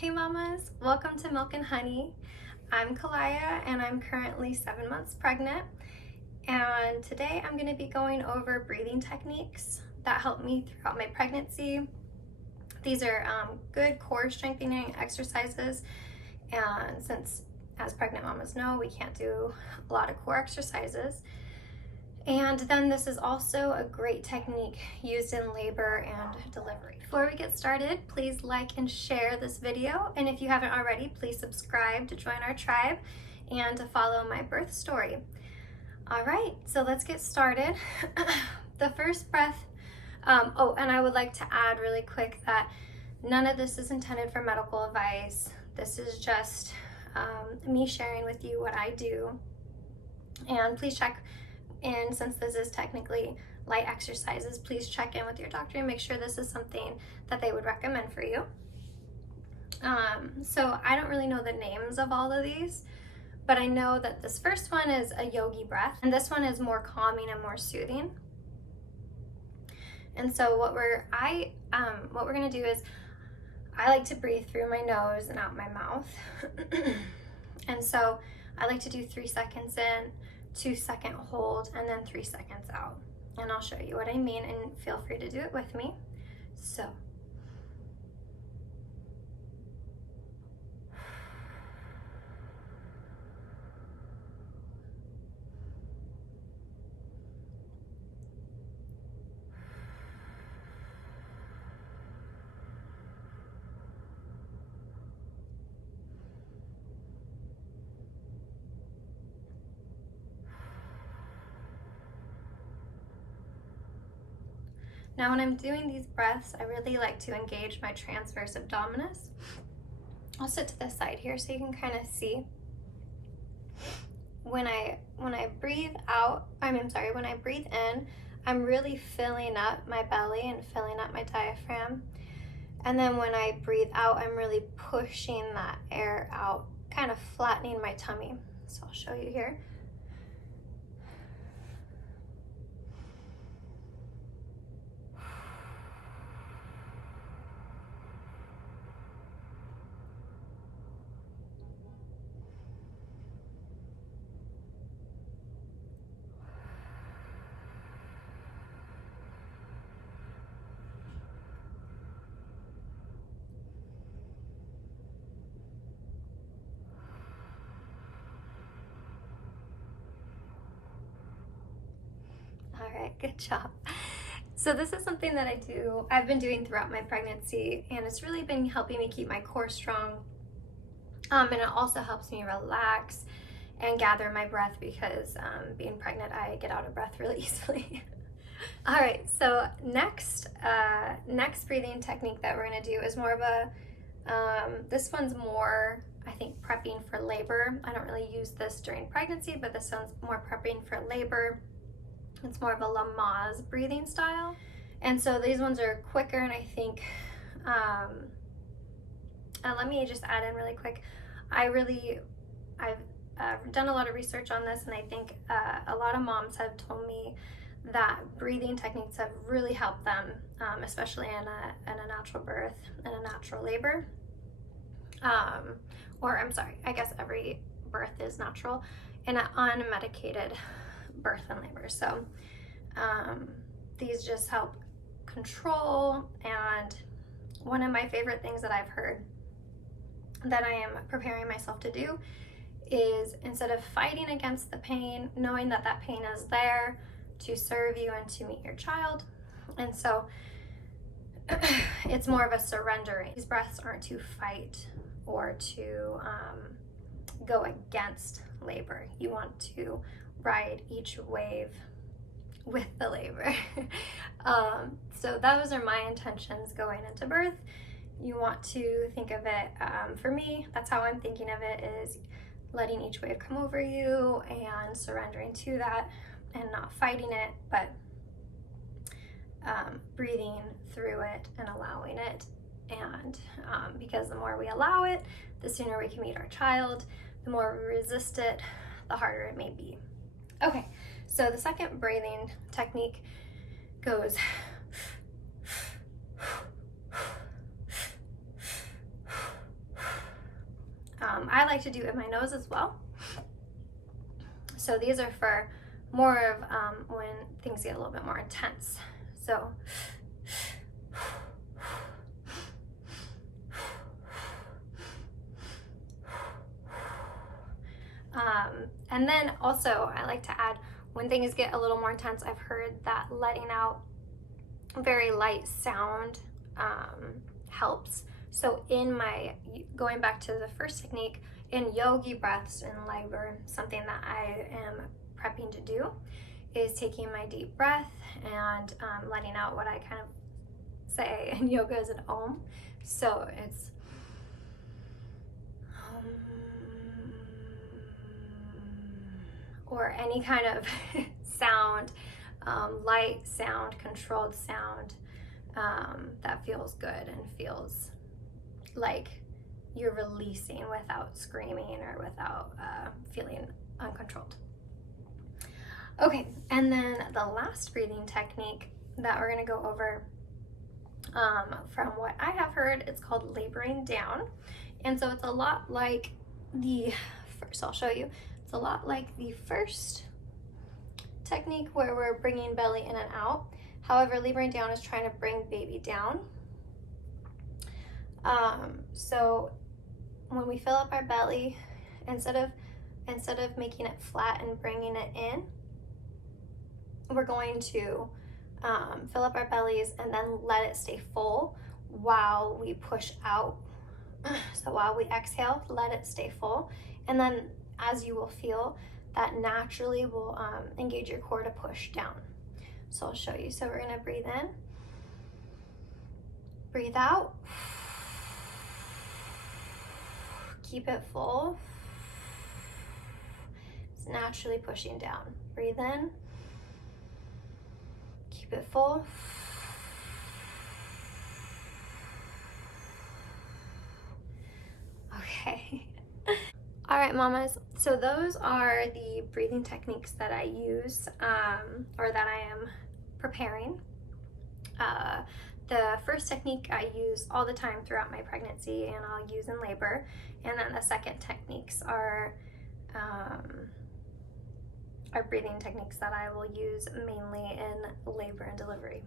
Hey mamas, welcome to Milk and Honey. I'm Kalaya and I'm currently 7 months pregnant, and today I'm going to be going over breathing techniques that helped me throughout my pregnancy. These are good core strengthening exercises, and since as pregnant mamas know we can't do a lot of core exercises. And then this is also a great technique used in labor and delivery. Before we get started, please like and share this video. And if you haven't already, please subscribe to join our tribe and to follow my birth story. All right, so let's get started. The first breath, and I would like to add really quick that none of this is intended for medical advice. This is just me sharing with you what I do. And please check in, since this is technically light exercises, please check in with your doctor and make sure this is something that they would recommend for you. So I don't really know the names of all of these, but I know that this first one is a yogi breath, and this one is more calming and more soothing. And so what we're gonna do is, I like to breathe through my nose and out my mouth. And so I like to do 3 seconds in, 2-second hold, and then 3 seconds out. And I'll show you what I mean, and feel free to do it with me. So. Now when I'm doing these breaths, I really like to engage my transverse abdominis. I'll sit to the side here so you can kind of see. When I breathe out, when I breathe in, I'm really filling up my belly and filling up my diaphragm. And then when I breathe out, I'm really pushing that air out, kind of flattening my tummy. So I'll show you here. All right, good job. So this is something that I've been doing throughout my pregnancy, and it's really been helping me keep my core strong. And it also helps me relax and gather my breath, because being pregnant, I get out of breath really easily. All right, so next breathing technique that we're gonna do is more of a, this one's more, I think, prepping for labor. I don't really use this during pregnancy, but this one's more prepping for labor. It's more of a Lamaze breathing style. And so these ones are quicker, and I think, and let me just add in really quick, I've done a lot of research on this, and I think a lot of moms have told me that breathing techniques have really helped them, especially in a natural birth and a natural labor. I guess every birth is natural, in an unmedicated birth and labor. So these just help control. And one of my favorite things that I've heard that I am preparing myself to do is, instead of fighting against the pain, knowing that that pain is there to serve you and to meet your child. And so it's more of a surrendering. These breaths aren't to fight or to go against labor. You want to ride each wave with the labor. So those are my intentions going into birth. You want to think of it, for me, that's how I'm thinking of it, is letting each wave come over you and surrendering to that, and not fighting it, but breathing through it and allowing it. And because the more we allow it, the sooner we can meet our child. The more we resist it, the harder it may be. Okay, so the second breathing technique goes I like to do it in my nose as well. So these are for more of when things get a little bit more intense. So and then also I like to add, when things get a little more intense, I've heard that letting out a very light sound helps. So going back to the first technique, in yogi breaths in labor, something that I am prepping to do is taking my deep breath and letting out what I kind of say in yoga is an om. So it's or any kind of sound, light sound, controlled sound that feels good and feels like you're releasing without screaming or without feeling uncontrolled. Okay, and then the last breathing technique that we're going to go over, from what I have heard, it's called laboring down. And so it's a lot like I'll show you. It's a lot like the first technique where we're bringing belly in and out. However, laboring down is trying to bring baby down. So when we fill up our belly, instead of making it flat and bringing it in, we're going to fill up our bellies and then let it stay full while we push out. So while we exhale, let it stay full. And then as you will feel, that naturally will engage your core to push down. So I'll show you. So we're gonna breathe in, breathe out, keep it full. It's naturally pushing down. Breathe in, keep it full. Okay. All right, mamas. So those are the breathing techniques that I use, or that I am preparing. The first technique I use all the time throughout my pregnancy, and I'll use in labor. And then the second techniques are breathing techniques that I will use mainly in labor and delivery.